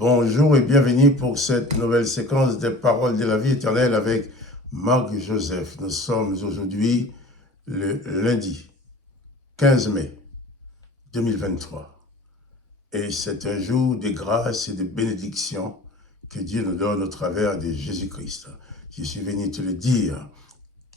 Bonjour et bienvenue pour cette nouvelle séquence des paroles de la vie éternelle avec Marc Joseph. Nous sommes aujourd'hui le lundi 15 mai 2023 et c'est un jour de grâce et de bénédiction que Dieu nous donne au travers de Jésus-Christ. Je suis venu te le dire,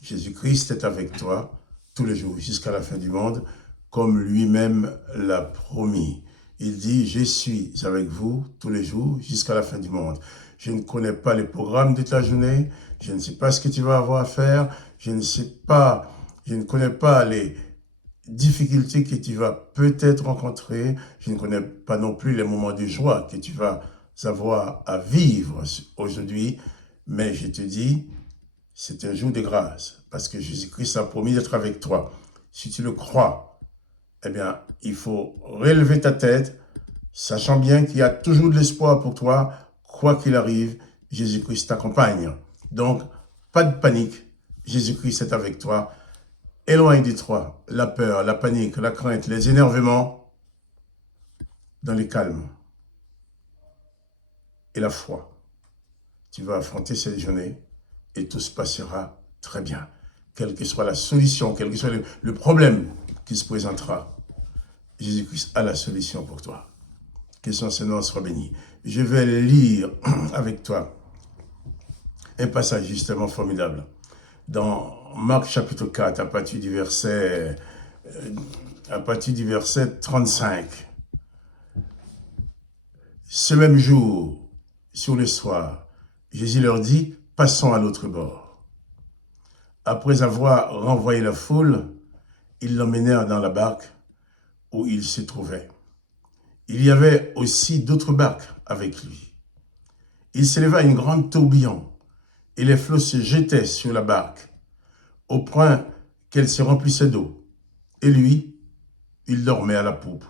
Jésus-Christ est avec toi tous les jours jusqu'à la fin du monde comme lui-même l'a promis. Il dit, je suis avec vous tous les jours jusqu'à la fin du monde. Je ne connais pas les programmes de ta journée, je ne sais pas ce que tu vas avoir à faire, je ne connais pas les difficultés que tu vas peut-être rencontrer, je ne connais pas non plus les moments de joie que tu vas avoir à vivre aujourd'hui, mais je te dis, c'est un jour de grâce, parce que Jésus-Christ a promis d'être avec toi. Si tu le crois, eh bien, il faut relever ta tête, sachant bien qu'il y a toujours de l'espoir pour toi, quoi qu'il arrive, Jésus-Christ t'accompagne. Donc, pas de panique, Jésus-Christ est avec toi. Éloigne de toi la peur, la panique, la crainte, les énervements, dans le calme et la foi. Tu vas affronter cette journée et tout se passera très bien. Quelle que soit la solution, quel que soit le problème qui se présentera, Jésus-Christ a la solution pour toi. Que son Seigneur soit béni. Je vais lire avec toi un passage justement formidable. Dans Marc chapitre 4, à partir du verset 35. Ce même jour, sur le soir, Jésus leur dit, passons à l'autre bord. Après avoir renvoyé la foule, ils l'emmenèrent dans la barque où il se trouvait. Il y avait aussi d'autres barques avec lui. Il s'éleva une grande tourbillon et les flots se jetaient sur la barque au point qu'elle se remplissait d'eau. Et lui, il dormait à la poupe,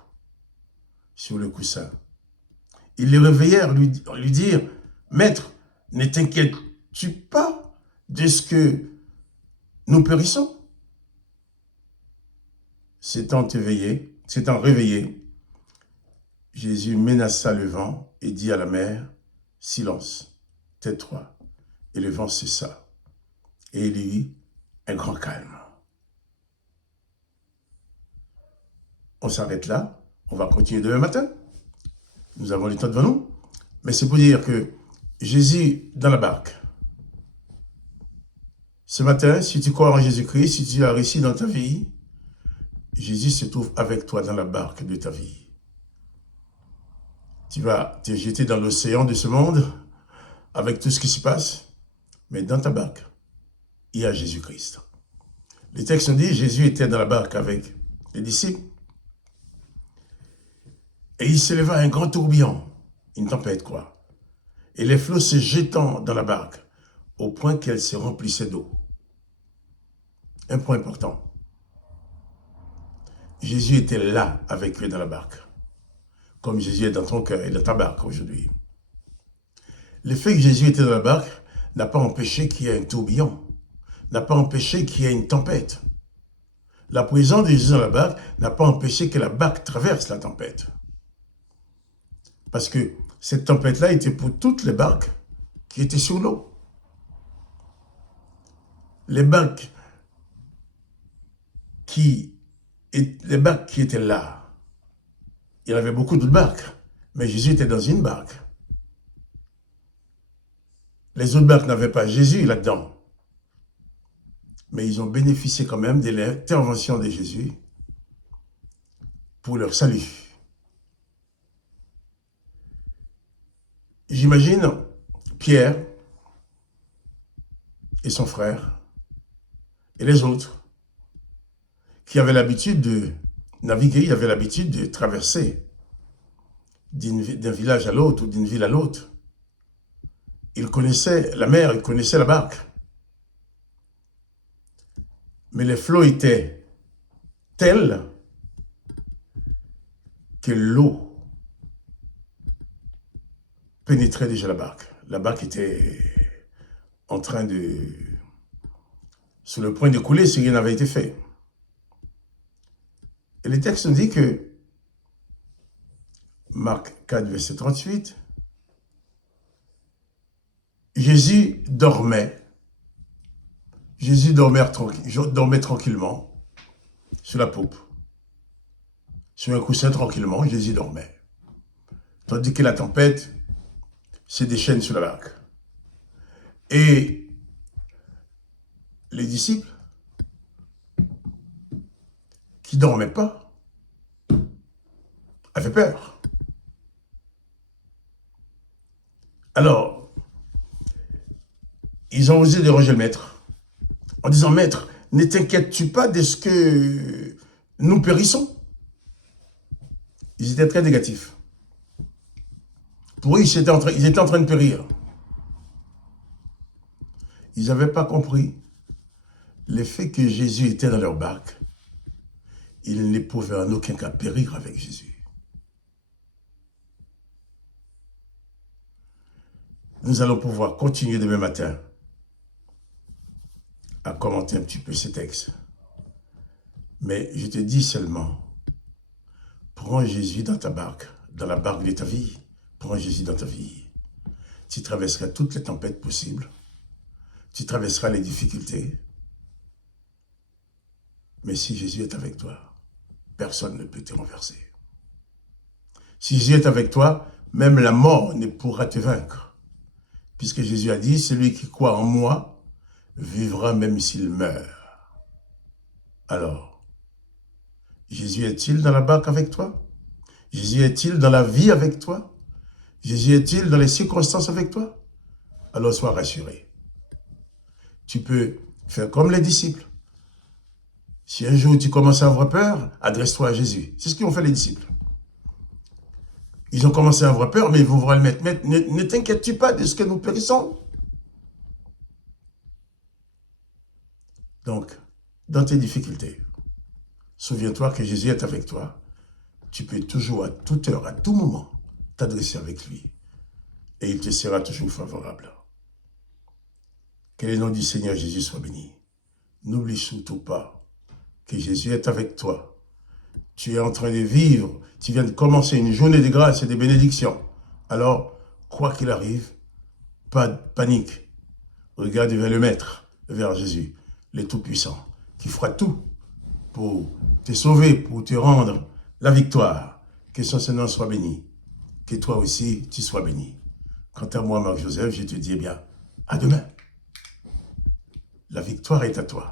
sur le coussin. Ils le réveillèrent, lui dirent, « Maître, ne t'inquiètes-tu pas de ce que nous périssons ?» S'étant réveillé, Jésus menaça le vent et dit à la mer, « Silence, tais-toi. » Et le vent cessa. Et il y eut un grand calme. On s'arrête là. On va continuer demain matin. Nous avons le temps devant nous. Mais c'est pour dire que Jésus dans la barque. Ce matin, si tu crois en Jésus-Christ, si tu as réussi dans ta vie, Jésus se trouve avec toi dans la barque de ta vie. Tu vas te jeter dans l'océan de ce monde avec tout ce qui se passe, mais dans ta barque, il y a Jésus-Christ. Le texte nous dit, Jésus était dans la barque avec les disciples et il s'éleva un grand tourbillon, une tempête quoi, et les flots se jetant dans la barque au point qu'elle se remplissait d'eau. Un point important. Jésus était là avec eux dans la barque, comme Jésus est dans ton cœur et dans ta barque aujourd'hui. Le fait que Jésus était dans la barque n'a pas empêché qu'il y ait un tourbillon, n'a pas empêché qu'il y ait une tempête. La présence de Jésus dans la barque n'a pas empêché que la barque traverse la tempête. Parce que cette tempête-là était pour toutes les barques qui étaient sur l'eau. Les barques qui étaient là, il y avait beaucoup d'autres barques, mais Jésus était dans une barque. Les autres barques n'avaient pas Jésus là-dedans. Mais ils ont bénéficié quand même de l'intervention de Jésus pour leur salut. J'imagine Pierre et son frère et les autres qui avaient l'habitude de naviguer, ils avaient l'habitude de traverser d'un village à l'autre ou d'une ville à l'autre. Ils connaissaient la mer, ils connaissaient la barque. Mais les flots étaient tels que l'eau pénétrait déjà la barque. La barque était en train sur le point de couler si rien n'avait été fait. Et le texte nous dit que, Marc 4, verset 38, Jésus dormait. Jésus dormait tranquillement sur la poupe. Sur un coussin tranquillement, Jésus dormait. Tandis que la tempête se déchaîne sur la barque. Et les disciples, qui ne dormaient pas, avaient peur. Alors, ils ont osé déranger le maître, en disant, maître, ne t'inquiètes-tu pas de ce que nous périssons? Ils étaient très négatifs. Pour eux, ils étaient en train de périr. Ils n'avaient pas compris le fait que Jésus était dans leur barque. Ils ne pouvaient en aucun cas périr avec Jésus. Nous allons pouvoir continuer demain matin à commenter un petit peu ces textes. Mais je te dis seulement, prends Jésus dans ta barque, dans la barque de ta vie. Prends Jésus dans ta vie. Tu traverseras toutes les tempêtes possibles. Tu traverseras les difficultés. Mais si Jésus est avec toi, personne ne peut te renverser. Si Jésus est avec toi, même la mort ne pourra te vaincre. Puisque Jésus a dit, celui qui croit en moi vivra même s'il meurt. Alors, Jésus est-il dans la barque avec toi? Jésus est-il dans la vie avec toi? Jésus est-il dans les circonstances avec toi? Alors sois rassuré. Tu peux faire comme les disciples. Si un jour tu commences à avoir peur, adresse-toi à Jésus. C'est ce qu'ont fait les disciples. Ils ont commencé à avoir peur, mais ils vont voir le maître. Maître, ne t'inquiètes-tu pas de ce que nous périssons? Donc, dans tes difficultés, souviens-toi que Jésus est avec toi. Tu peux toujours, à toute heure, à tout moment, t'adresser avec lui. Et il te sera toujours favorable. Que le nom du Seigneur Jésus soit béni. N'oublie surtout pas que Jésus est avec toi. Tu es en train de vivre, tu viens de commencer une journée de grâce et de bénédiction. Alors, quoi qu'il arrive, pas de panique. Regarde vers le Maître, vers Jésus, le Tout-Puissant, qui fera tout pour te sauver, pour te rendre la victoire. Que son nom soit béni. Que toi aussi, tu sois béni. Quant à moi, Marc-Joseph, je te dis bien, à demain. La victoire est à toi.